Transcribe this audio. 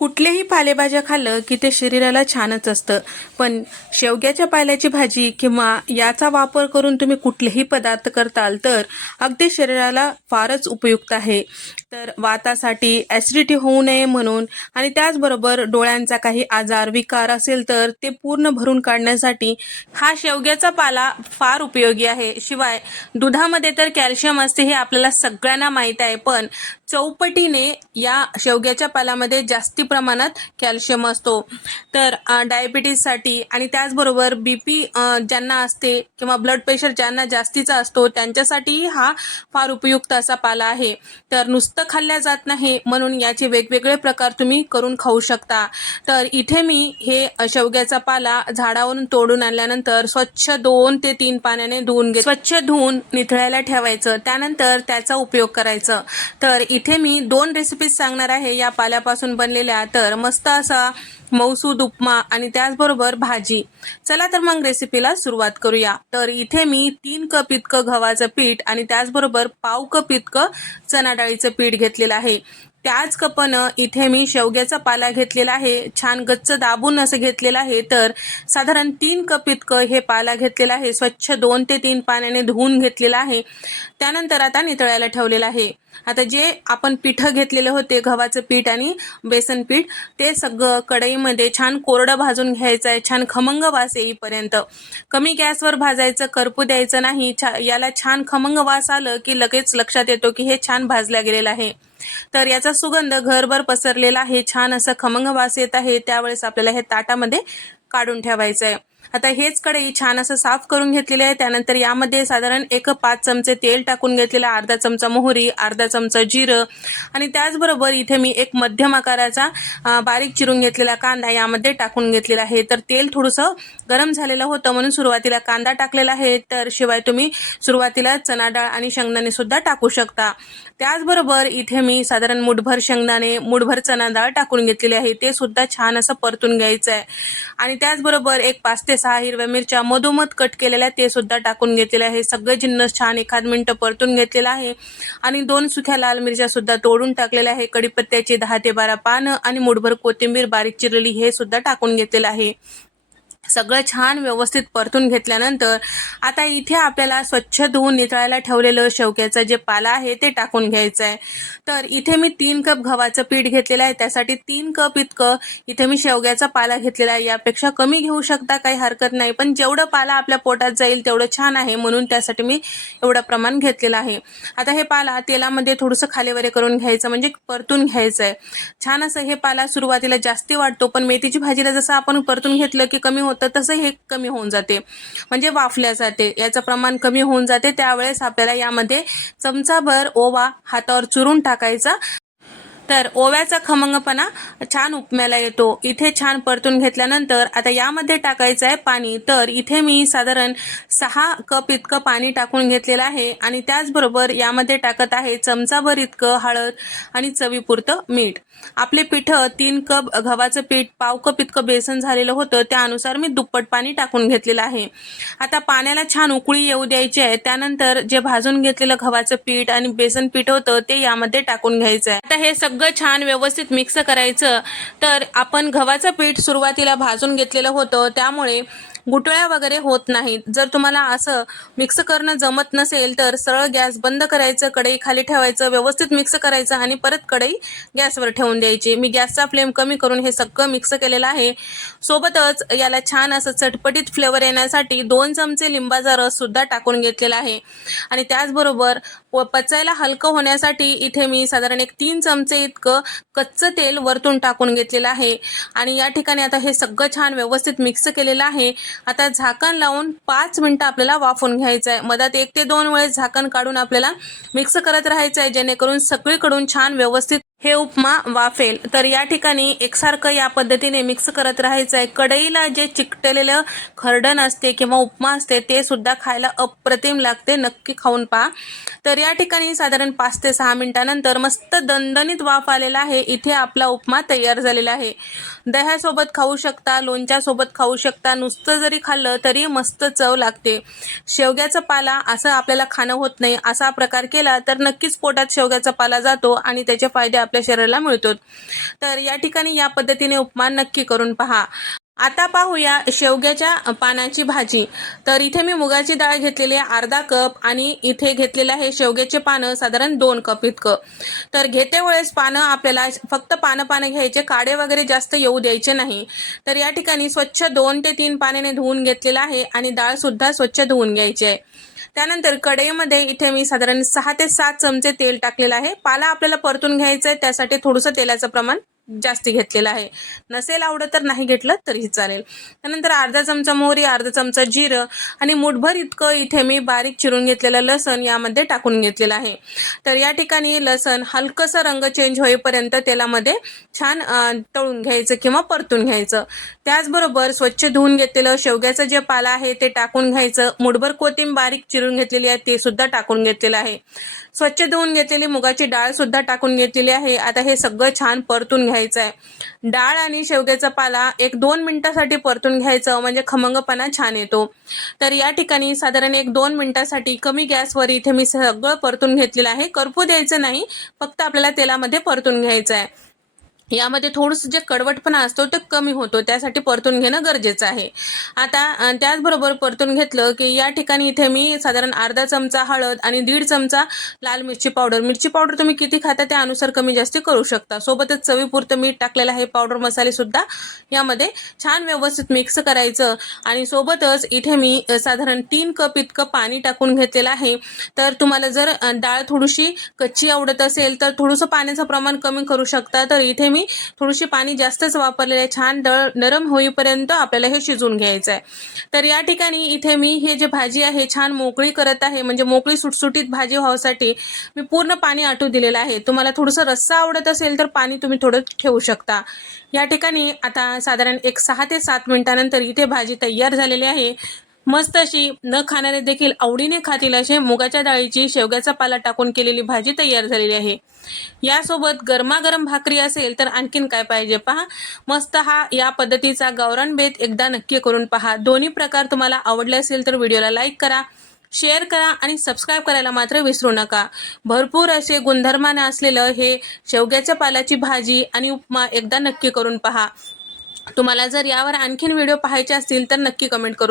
कुठलेही पालेभाज्या खाल्लं की ते शरीराला छानच असतं. पण शेवग्याच्या पाल्याची भाजी किंवा याचा वापर करून तुम्ही कुठलेही पदार्थ करताल तर अगदी शरीराला फारच उपयुक्त आहे. तर वातासाठी ॲसिडिटी होऊ नये म्हणून आणि त्याचबरोबर डोळ्यांचा काही आजार विकार असेल तर ते पूर्ण भरून काढण्यासाठी हा शेवग्याचा पाला फार उपयोगी आहे. शिवाय दुधामध्ये तर कॅल्शियम असते हे आपल्याला सगळ्यांना माहीत आहे पण चौपटीने या शेवग्याच्या पाल्यामध्ये जास्ती प्रमाणात कॅल्शियम असतो. तर डायबिटीजसाठी आणि त्याचबरोबर बी पी ज्यांना असते किंवा ब्लड प्रेशर ज्यांना जास्तीचा असतो त्यांच्यासाठीही हा फार उपयुक्त असा पाला आहे. तर नुसतं खाल्ल्या जात नाही म्हणून याचे वेगवेगळे प्रकार तुम्ही करून खाऊ शकता. तर इथे मी हे शेवग्याचा पाला झाडावरून तोडून आणल्यानंतर स्वच्छ दोन ते तीन पाण्याने धुवून घे स्वच्छ धुवून निथळायला ठेवायचं. त्यानंतर त्याचा उपयोग करायचं. तर इथे मी दोन रेसिपीज सांगणार आहे. या पाल्यापासून बनलेल्या तर मस्त असा मौसूद उपमा आणि त्याचबरोबर भाजी. चला तर मग रेसिपीला सुरुवात करूया. तर इथे मी तीन कप इतकं गव्हाचं पीठ आणि त्याचबरोबर पाव कप इतकं चणा डाळीचं पीठ घेतलेलं आहे. त्याच कपानं इथे मी शेवग्याचा पाला घेतलेला आहे छान गच्च दाबून असं घेतलेलं आहे तर साधारण तीन कप इतकं हे पाला घेतलेला आहे स्वच्छ दोन ते तीन पाण्याने धुवून घेतलेलं आहे त्यानंतर आता नितळायला ठेवलेलं आहे. आता जे आपण पिठं घेतलेले होते गव्हाचं पीठ आणि बेसन पीठ ते सगळं कढईमध्ये छान कोरडं भाजून घ्यायचं आहे छान खमंग वास येईपर्यंत. कमी गॅसवर भाजायचं करपू द्यायचं नाही छा याला छान खमंग वास आलं की लगेच लक्षात येतो की हे छान भाजल्या गेलेलं आहे. तर याचा सुगंध घरभर पसरलेला आहे. छान असं खमंग वास येत आहे. त्यावेळेस आपल्याला हे ताटामध्ये काढून ठेवायचं आहे आता हेच कढई छान असं साफ करून घेतलेले आहे. त्यानंतर यामध्ये साधारण एक पाच चमचे तेल टाकून घेतलेलं अर्धा चमचा मोहरी अर्धा चमचा जिरं आणि त्याचबरोबर इथे मी एक मध्यम आकाराचा बारीक चिरून घेतलेला कांदा यामध्ये टाकून घेतलेला आहे. तर तेल थोडंसं गरम झालेलं होतं म्हणून सुरुवातीला कांदा टाकलेला आहे. तर शिवाय तुम्ही सुरुवातीला चणा डाळ आणि शेंगदाणे सुद्धा टाकू शकता. त्याचबरोबर इथे मी साधारण मुठभर शेंगदाणे मुठभर चणा डाळ टाकून घेतलेली आहे. ते सुद्धा छान असं परतून घ्यायचं आहे आणि त्याचबरोबर एक पाच ते सहा हिरव्या मिरच्या मधोमध कट केलेल्या ते सुद्धा टाकून घेतलेले आहे. सगळे जिन्नस छान एखाद मिनटं परतून घेतलेला आहे. आणि दोन सुख्या लाल मिरच्या सुद्धा तोडून टाकलेल्या आहे. कडीपत्त्याचे दहा ते बारा पानं आणि मुठभर कोथिंबीर बारीक चिरलेली हे सुद्धा टाकून घेतलेलं आहे. सगळं छान व्यवस्थित परतून घेतल्यानंतर आता इथे आपल्याला स्वच्छ धुवून नितळायला ठेवलेलं शेवग्याचं जे पाला आहे ते टाकून घ्यायचं आहे तर इथे मी तीन कप गव्हाचं पीठ घेतलेलं आहे. त्यासाठी तीन कप इतकं इथे मी शेवग्याचा पाला घेतलेला आहे. यापेक्षा कमी घेऊ शकता काही हरकत नाही. पण जेवढं पाला आपल्या पोटात जाईल तेवढं छान आहे. म्हणून त्यासाठी मी एवढं प्रमाण घेतलेलं आहे. आता हे पाला तेलामध्ये थोडंसं खालीवरे करून घ्यायचं म्हणजे परतून घ्यायचं आहे छान असं हे पाला सुरुवातीला जास्ती वाटतो पण मेथीची भाजीला जसं आपण परतून घेतलं की कमी होतं तसं हे कमी होऊन जाते. म्हणजे वाफल्या जाते याचं प्रमाण कमी होऊन जाते त्यावेळेस आपल्याला यामध्ये चमचाभर ओवा हातावर चुरून टाकायचा तर ओव्याचा खमंगपणा छान उपम्याला येतो. इथे छान परतून घेतल्यानंतर आता यामध्ये टाकायचं आहे पाणी. तर इथे मी साधारण सहा कप इतकं पाणी टाकून घेतलेलं आहे आणि त्याचबरोबर यामध्ये टाकत आहे चमचाभर इतकं हळद आणि चवीपुरतं मीठ. आपले पिठं तीन कप गव्हाचं पीठ पाव कप इतकं बेसन झालेलं होतं. त्यानुसार मी दुप्पट पाणी टाकून घेतलेलं आहे. आता पाण्याला छान उकळी येऊ द्यायची आहे. त्यानंतर जे भाजून घेतलेलं गव्हाचं पीठ आणि बेसन पीठ होतं ते यामध्ये टाकून घ्यायचं आहे. आता हे सगळं छान व्यवस्थित मिक्स करायचं. तर आपण गव्हाचं पीठ सुरुवातीला भाजून घेतलेलं होतं. त्यामुळे गुटळ्या वगैरे होत नाहीत. जर तुम्हाला असं मिक्स करणं जमत नसेल तर सरळ गॅस बंद करायचं कढई खाली ठेवायचं व्यवस्थित मिक्स करायचं आणि परत कढई गॅसवर ठेवून द्यायची. मी गॅसचा फ्लेम कमी करून हे सगळं मिक्स केलेलं आहे. सोबतच याला छान असं चटपटीत फ्लेवर येण्यासाठी दोन चमचे लिंबाचा रस सुद्धा टाकून घेतलेला आहे. आणि त्याचबरोबर व पचायला हलकं होण्यासाठी इथे मी साधारण एक तीन चमचे इतकं कच्चं तेल वरतून टाकून घेतलेलं आहे. आणि या ठिकाणी आता हे सगळं छान व्यवस्थित मिक्स केलेलं आहे. आता झाकण लावून पाच मिनटं आपल्याला वाफून घ्यायचं आहे. मधात एक ते दोन वेळेस झाकण काढून आपल्याला मिक्स करत राहायचं आहे जेणेकरून सगळीकडून छान व्यवस्थित हे उपमा वाफेल. तर या ठिकाणी एकसारखं या पद्धतीने मिक्स करत राहायचं आहे कढईला जे चिकटलेलं खरडण असते किंवा उपमा असते ते सुद्धा खायला अप्रतिम लागते. नक्की खाऊन पहा. तर या ठिकाणी साधारण पाच ते सहा मिनिटानंतर मस्त दणदणीत वाफ आलेला आहे. इथे आपला उपमा तयार झालेला आहे. दह्यासोबत खाऊ शकता लोणच्यासोबत खाऊ शकता. नुसतं जरी खाल्लं तरी मस्त चव लागते. शेवग्याचा पाला असं आपल्याला खाणं होत नाही. असा प्रकार केला तर नक्कीच पोटात शेवग्याचा पाला जातो आणि त्याचे फायदे आपल्या शरीराला मिळतो. तर या ठिकाणी या पद्धतीने उपमान नक्की करून पहा. आता पाहूया शेवग्याच्या पानांची भाजी. तर इथे मी मुगाची डाळ घेतलेली आहे अर्धा कप आणि इथे घेतलेलं आहे शेवग्याचे पानं साधारण दोन कप इतकं. तर घेते वेळेस पानं आपल्याला फक्त पानं पानं घ्यायचे काडे वगैरे जास्त येऊ द्यायचे नाही. तर या ठिकाणी स्वच्छ दोन ते तीन पाण्याने धुवून घेतलेलं आहे आणि डाळ सुद्धा स्वच्छ धुवून घ्यायची आहे. त्यानंतर कढईमध्ये इथे मी साधारण सहा ते सात चमचे तेल टाकलेलं आहे. पाला आपल्याला परतून घ्यायचं आहे त्यासाठी थोडंसं तेलाचं प्रमाण जास्ती घेतलेलं आहे. नसेल आवडत तर नाही घेतलं तरीही चालेल. त्यानंतर अर्धा चमचा मोहरी अर्धा चमचा जिरं आणि मुठभर इतकं इथे मी बारीक चिरून घेतलेलं लसण यामध्ये टाकून घेतलेलं आहे. तर या ठिकाणी लसण हलकंसं रंग चेंज होईपर्यंत तेलामध्ये छान तळून घ्यायचं किंवा परतून घ्यायचं. त्याचबरोबर स्वच्छ धुवून घेतलेलं शेवग्याचं जे पाला आहे ते टाकून घ्यायचं. मुठभर कोथिंब बारीक चिरून घेतलेली आहे ते सुद्धा टाकून घेतलेलं आहे. स्वच्छ धुवून घेतलेली मुगाची डाळ सुद्धा टाकून घेतलेली आहे. आता हे सगळं छान परतून घ्यायचं. आहे डाळ आणि शेवग्याचा पाला एक दोन मिनिटासाठी परतून घ्यायचं म्हणजे खमंगपणा छान येतो. तर या ठिकाणी साधारण एक दोन मिनिटासाठी कमी गॅसवर इथे मी सगळं परतून घेतलेलं आहे. करपू द्यायचं नाही फक्त आपल्याला तेलामध्ये परतून घ्यायचं आहे यामध्ये थोडंसं जे कडवटपणा असतो ते कमी होतो. त्यासाठी परतून घेणं गरजेचं आहे. आता त्याचबरोबर परतून घेतलं की या ठिकाणी इथे मी साधारण अर्धा चमचा हळद आणि दीड चमचा लाल मिरची पावडर. मिरची पावडर तुम्ही किती खाता त्यानुसार कमी जास्ती करू शकता. सोबतच चवीपुरतं मीठ टाकलेलं आहे पावडर मसाले सुद्धा. यामध्ये छान व्यवस्थित मिक्स करायचं आणि सोबतच इथे मी साधारण तीन कप इतकं पाणी टाकून घेतलेलं आहे. तर तुम्हाला जर डाळ थोडीशी कच्ची आवडत असेल तर थोडंसं पाण्याचं प्रमाण कमी करू शकता. तर इथे मी थोडीशी पाणी जास्तच वापरलेलं आहे. छान डळ नरम होईपर्यंत आपल्याला हे शिजवून घ्यायचं आहे. तर या ठिकाणी इथे मी हे जे भाजी आहे छान मोकळी करत आहे. म्हणजे मोकळी सुटसुटीत भाजी व्हावसाठी मी पूर्ण पाणी आटू दिलेलं आहे. तुम्हाला थोडंसं रस्सा आवडत असेल तर पाणी तुम्ही थोडं ठेवू शकता. या ठिकाणी आता साधारण एक सहा ते सात मिनिटानंतर इथे भाजी तयार झालेली आहे. मस्त अशी न खाणारे देखील आवडीने खातील असे मुगाच्या डाळीची शेवग्याचा पाला टाकून केलेली भाजी तयार झालेली आहे. यासोबत गरमागरम भाकरी असेल तर आणखीन काय पाहिजे पहा? मस्त हा या पद्धतीचा गावरान बेत एकदा नक्की करून पहा. दोन्ही प्रकार तुम्हाला आवडले असेल तर व्हिडिओला लाईक करा शेअर करा आणि सबस्क्राईब करायला मात्र विसरू नका. भरपूर असे गुणधर्माने असलेलं हे शेवग्याच्या पाल्याची भाजी आणि उपमा एकदा नक्की करून पहा. तुम्हाला जर यावर आणखीन व्हिडिओ पाहायचे असतील तर नक्की कमेंट करू